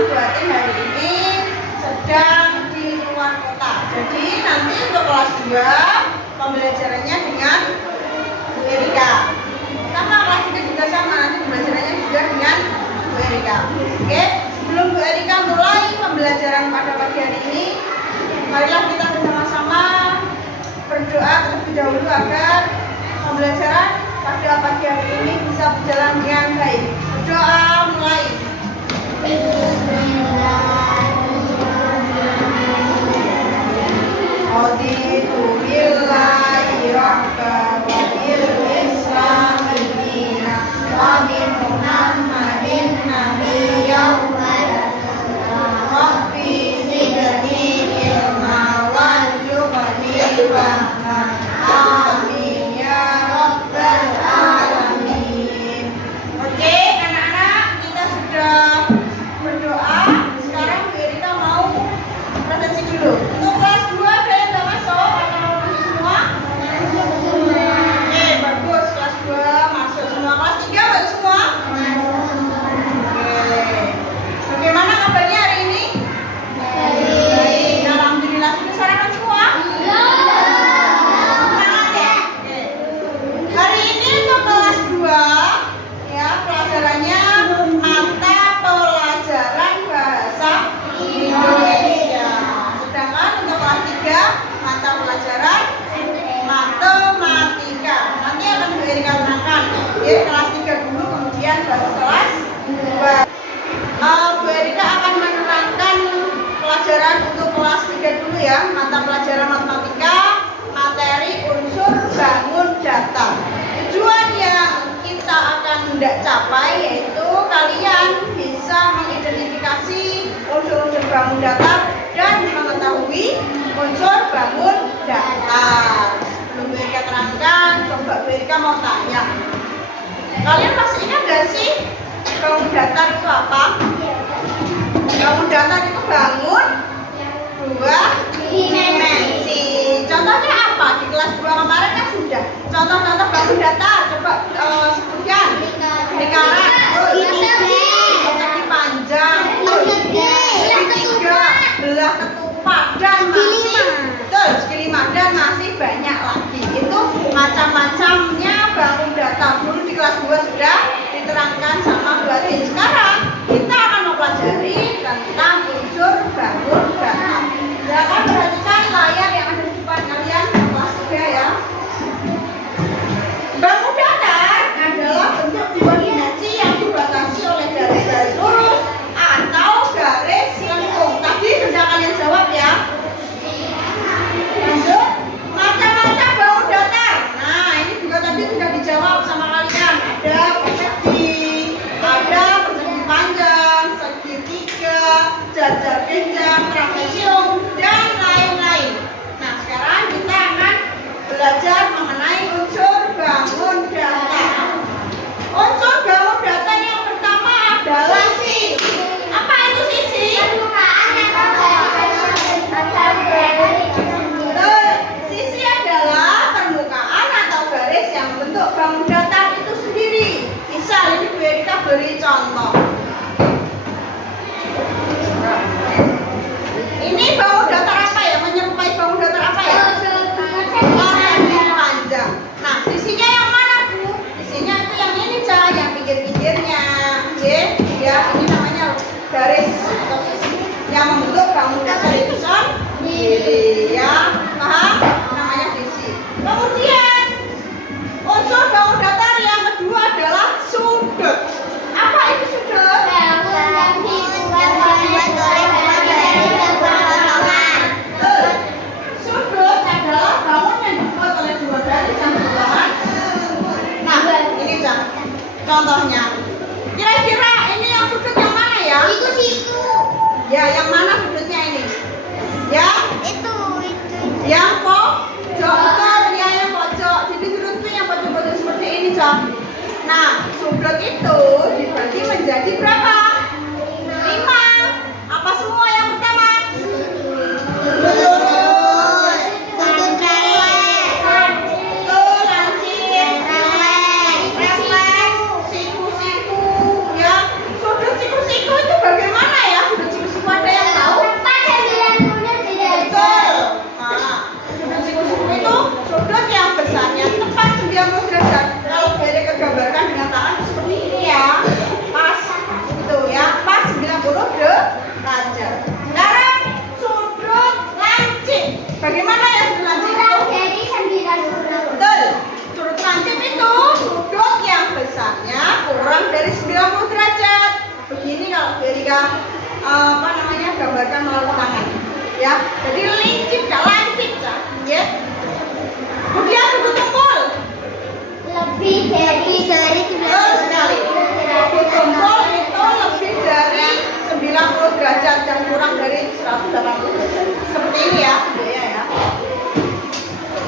Bu Atin hari ini sedang di luar kota. Jadi nanti untuk kelas 2 pembelajarannya dengan Bu Erika. Sama kelas 3 juga sama, nanti pembelajarannya juga dengan Bu Erika. Oke, sebelum Bu Erika mulai pembelajaran pada pagi hari ini, marilah kita bersama-sama berdoa terlebih dahulu agar pembelajaran pada pagi hari ini bisa berjalan dengan baik. Berdoa mulai. Raditu billahi rabban wa bil islami dinan wa bi Muhammadin nabiyyan wa rasulan. Rabbi zidni ilma warzuqni fahma. Amin ya rabbal alamin. Oke, anak-anak, kita sudah berdoa. Sekarang Bu Erika mau presentasi dulu. Untuk kelas 2 ada yang nggak masuk atau masuk semua? Oke, bagus. Kelas 2 masuk semua. Kelas 3 masuk semua? Oke. Bagaimana kabarnya hari ini? Baik. Alhamdulillah. Sudah sarapan semua? Semangat ya? Oke. Hari ini untuk kelas 2 ya, pelajarannya mata pelajaran bahasa Indonesia. Sedangkan untuk kelas 3 mata pelajaran matematika. Nanti akan Bu Erika terangkan. Ya, kelas 3 dulu, kemudian baru kelas 2. Bu Erika akan menerangkan pelajaran untuk kelas 3 dulu ya. Mata pelajaran matematika, materi unsur bangun data. Tujuan yang kita akan hendak capai yaitu kalian bisa mengidentifikasi unsur-unsur bangun data dan mengetahui unsur bangun data. Sebelum Bu Erika terangkan, coba Bu Erika mau tanya, kalian masih ingat gak sih bangun data itu apa? Bangun data itu bangun dua dimensi. Contohnya apa? Di kelas 2 kemarin kan sudah. Contoh-contoh bangun data, coba sebutkan. Lingkaran, persegi panjang, segitiga, belah ketupat, dan masih betul, segi 5 dan masih banyak lagi. Itu macam-macamnya bangun data. Dulu di kelas 2 sudah diterangkan sama Bu Atin. Sekarang kita akan mempelajari tentang unsur bangun data. Silakan perhatikan layar yang ada di depan kalian kelas 3 ya. Bangun datar adalah bentuk dua dimensi yang dibatasi oleh garis-garis lurus atau garis lengkung. Tadi sudah kalian jawab ya. Lanjut, macam-macam bangun datar. Nah, ini juga tadi sudah dijawab sama kalian. Ada persegi, ada persegi panjang, segitiga, jajar genjang, trapesium, dan lain-lain. Nah, sekarang kita akan belajar mengenai unsur bangun data. Unsur bangun data yang pertama adalah sisi. Apa itu sisi? Sisi adalah permukaan atau garis yang membentuk bangun data itu sendiri. Misal ini Bu Erika beri contoh. Ini bangun datar apa ya? Menyerupai bangun datar apa ya? Persegi panjang. Nah, sisinya yang mana Bu? Sisinya itu yang ini Ca, yang pinggir-pinggirnya. J, ya ini namanya garis atau sisi yang membentuk bangun datar itu sendiri. Ya, paham? Namanya sisi. Kemudian unsur bangun datar yang kedua adalah sudut. Apa itu sudut? Sudut adalah bangun yang dibuat oleh dua garis yang berlawanan. Nah, ini contohnya. Kira-kira ini yang sudut yang mana ya? Situ. Ya, yang mana sudutnya ini? Yang pojok. Betul, ya yang pojok. Jadi sudut itu yang pojok-pojok seperti ini, Cok. Nah, sudut itu dibagi menjadi berapa? 5. Apa semua yang pertama? Lurus, lancip, refleks, siku-siku, ya. Sudut siku-siku itu bagaimana ya? dia gambarkan melalui tangan ya. Jadi lincip gak lancip ya. Kemudian sudut tumpul lebih dari 19 sekali. Sudut tumpul itu lebih dari 90 derajat dan kurang dari 180 derajat. Seperti ini ya, ya.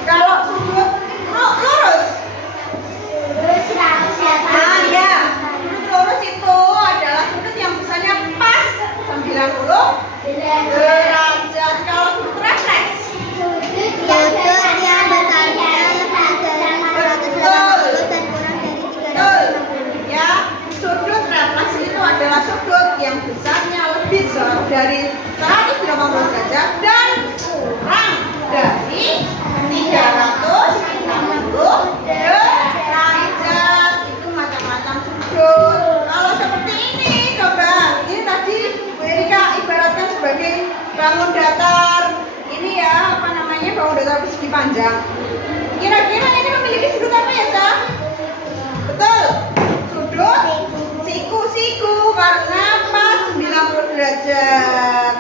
Kalau sudut lurus, nah ya, sudut lurus itu adalah sudut yang besarnya pas 90 derajat. Kalau sudut refleks, ya, sudut refleks itu adalah sudut yang besarnya lebih dari 180 derajat dan kurang dari 360 derajat. Itu macam-macam sudut. Kalau seperti ini, coba ini tadi Bu Erika ibaratkan sebagai bangun datar. Ini ya, bangun datar persegi panjang. Kira-kira ini memiliki sudut apa ya, Cak? Betul. Sudut siku-siku karena pas 90 derajat.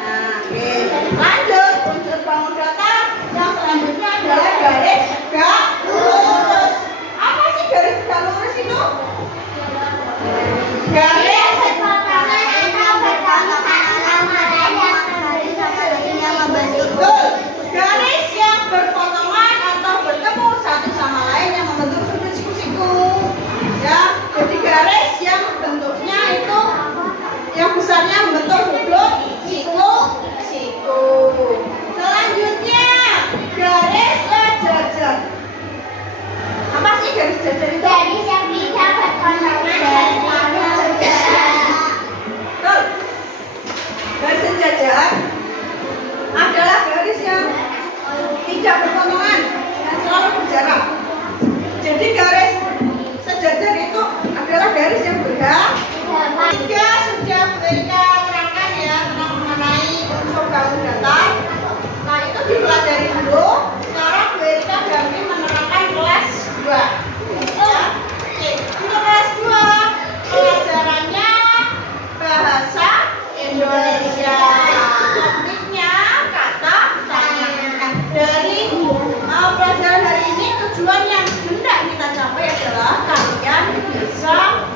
Nah, oke. Lanjut, unsur bangun datar yang selanjutnya adalah garis tegak lurus. Apa sih garis tegak lurus itu? Garis betul. Garis yang berpotongan atau bertemu satu sama lain yang membentuk sudut siku-siku. Ya, jadi garis yang bentuknya itu yang besarnya membentuk sudut siku-siku. Selanjutnya garis sejajar. Apa sih garis sejajar itu? Garis yang tidak berpotongan dari Betul. Garis sejajar adalah garis yang tidak berpotongan dan selalu berjarak. Jadi garis sejajar itu adalah garis yang bergerak. Juga sudah Bu Erika terangkan ya tentang mengenai unsur bangun datar. Nah itu dipelajari dulu. Sekarang Bu Erika berarti menerangkan kelas 2. Ya. Oke, untuk kelas 2 pelajarannya bahasa Indonesia. Topiknya kata tanya. Dari pelajaran hari ini tujuan yang hendak kita capai adalah kalian bisa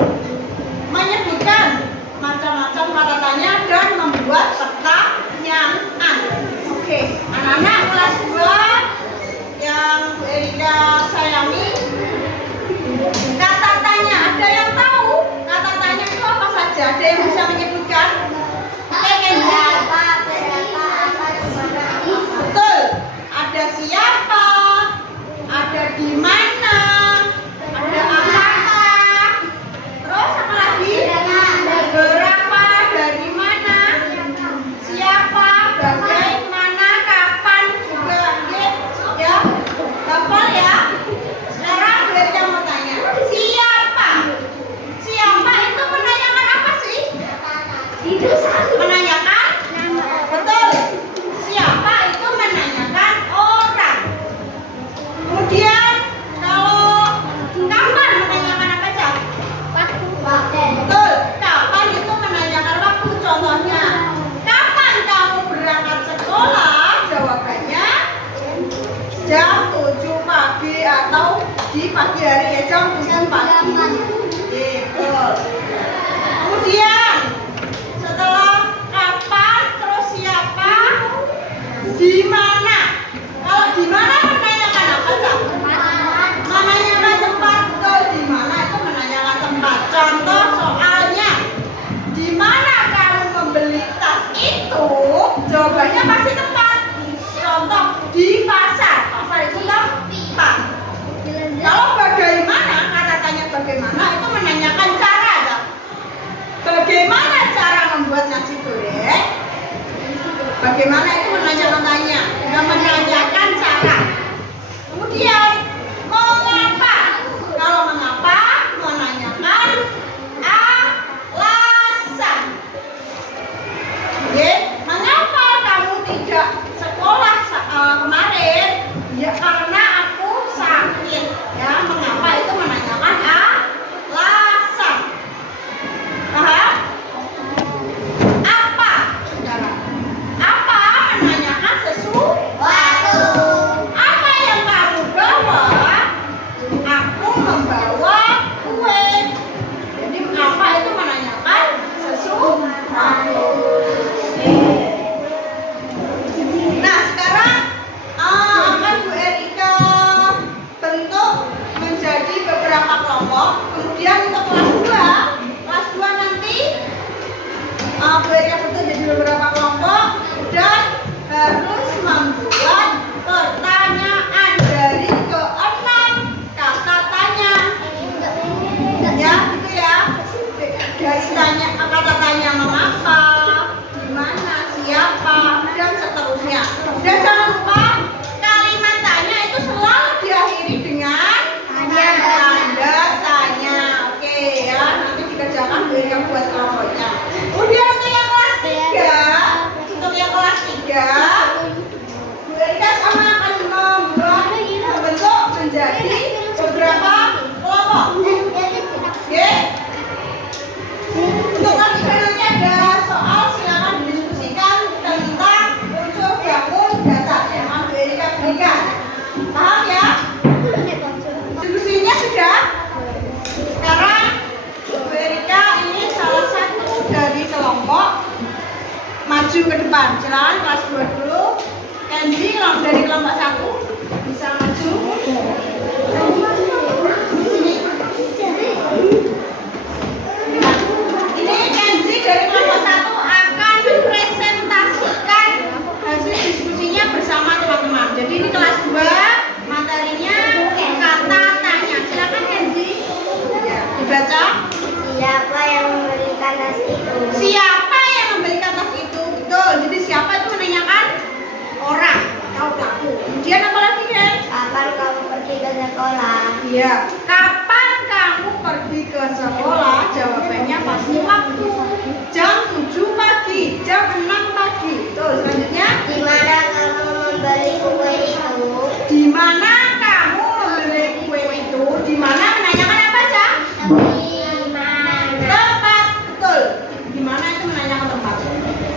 menyebutkan macam-macam kata tanya dan membuat pertanyaan. Oke, anak-anak kelas 2 yang Bu Erika sayangi, kata tanya ada yang tahu kata tanya itu apa saja? Ada yang bisa menyebutkan? Betul. Ada siapa? Ada di mana? Ada apakah? Terus apa lagi? Berapa? Dari mana? Siapa? Bagaimana? Kapan? Juga ya. Hafal ya. Sekarang beliau mau tanya. Siapa? Siapa itu menanyakan apa sih? Menanyakan? Betul. Siapa itu menanyakan orang. Kemudian kalau kapan menanyakan apa aja? Betul. Kapan itu menanyakan waktu. Contohnya, kapan kamu berangkat sekolah? Jawabannya jam 7 pagi atau di pagi hari ya jam 7 pagi. Betul. Kemudian setelah kapan terus siapa? Di mana? Kalau di mana menanyakan apa, Cak? Menanyakan tempat. Betul, di mana itu menanyakan tempat. Contoh soalnya, di mana kamu membeli tas itu? Jawabannya pasti tempat. Contoh di pasar. Pasar itu tempat. Kalau bagaimana, kata tanya bagaimana maju ke depan. Silakan kelas 2 dulu. Kenzi dari kelompok 1 bisa maju. Ini Kenzi dari kelompok 1 akan mempresentasikan hasil diskusinya bersama teman-teman. Jadi ini kelas 2, materinya kata tanya. Silakan Kenzi. Ya, dibaca. Siapa yang memberikan tas itu? Siapa yang memberikan tas itu? Betul. Jadi siapa itu menanyakan orang atau pelaku. Kemudian apa lagi, Ken? Kapan kamu pergi ke sekolah? Iya. Kapan kamu pergi ke sekolah? Jawabannya pasti waktu. Jam 7 pagi, jam 6 pagi. Tuh, selanjutnya. Di mana kamu membeli kue itu? Di mana kamu membeli kue itu? Di mana menanyakan apa, Cak? Di mana? Tempat. Betul. Di mana itu menanyakan tempat.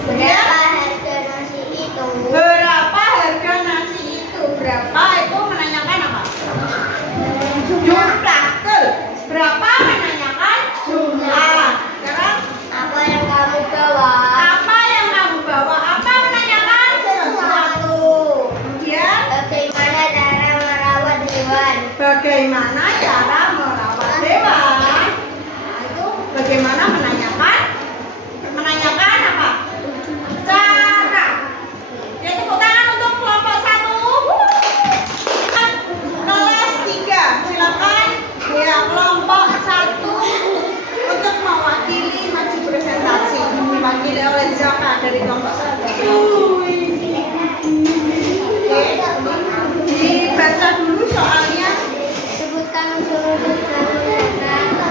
Berapa harga nasi itu? Berapa harga nasi itu? Berapa itu menanyakan apa? Jumlah. Betul. Berapa menanyakan jumlah. Sekarang Apa yang kamu bawa? apa yang kamu bawa? Apa menanyakan sesuatu. Kemudian Bagaimana cara merawat hewan? bagaimana cara merawat hewan? Nah, itu bagaimana menanyakan apa? Cara. Ya, tepuk tangan untuk kelompok 1. Kelas 3. Silakan ya kelompok 1 untuk mewakili maju presentasi. Diwakili oleh Zaka dari kelompok 1. Oke. Dibaca dulu soalnya. Sebutkan unsur-unsur bangun data.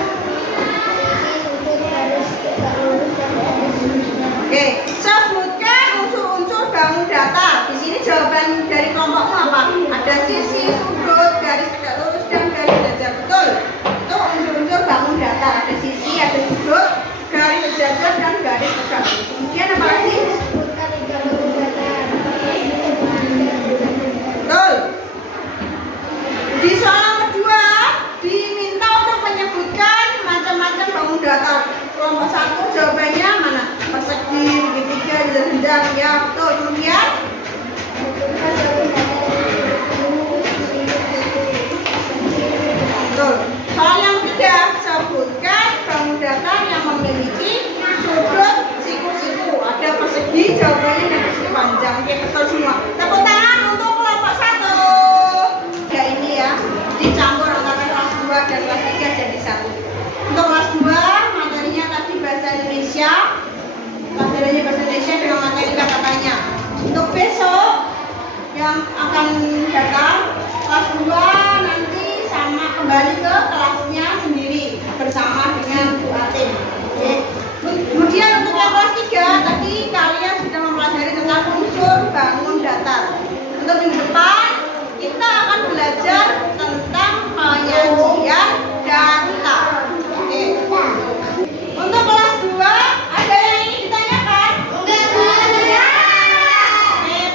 Sisi sudut garis lurus dan garis lurus. Oke, sebutkan unsur-unsur bangun data. Di sini jawaban dari kelompokmu apa? Ada sisi, sudut, garis tegak lurus, dan garis jajar. Betul. Itu unsur-unsur bangun data. Ada sisi, ada sudut, garis jajar, dan garis tegak lurus. Kemudian apa lagi? Sebutkan tiga bentuk data. Betul. Di soal nomor 2 diminta untuk menyebutkan macam-macam bangun data. Kelompok 1 jawabannya mana? Persegi, segitiga, jenjang, ya betul. Kemudian Sebutkan bangun data dari betul. Soal yang ketiga, sebutkan bangun data yang memiliki sudut siku-siku. Ada persegi, jawabannya dan persegi panjang. Oke, betul semua. Tepuk tangan untuk kelompok 1. Ya ini ya, dicampur antara kelas 2 dan kelas 3 jadi 1. Untuk kelas 2, materinya tadi bahasa Indonesia. Pelajarannya bahasa Indonesia dengan materi kata-katanya. Untuk besok yang akan datang kelas 2 nanti sama kembali ke kelasnya sendiri bersama dengan Bu Atin. Oke. Kemudian untuk yang kelas 3 tadi kalian sudah mempelajari tentang unsur bangun data. Untuk minggu depan kita akan belajar tentang penyajian data. Oke. Untuk kelas 2 ada yang ingin ditanyakan? Oke,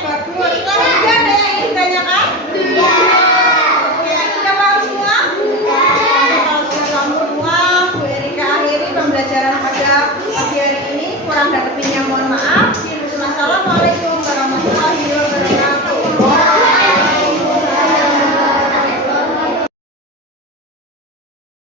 bagus. Kelas 3 ada yang ingin ditanyakan? Oke, sudah paham semua? Kalau sudah paham semua, Bu Erika akhiri pembelajaran pada pagi hari ini. Kurang dan lebihnya mohon maaf.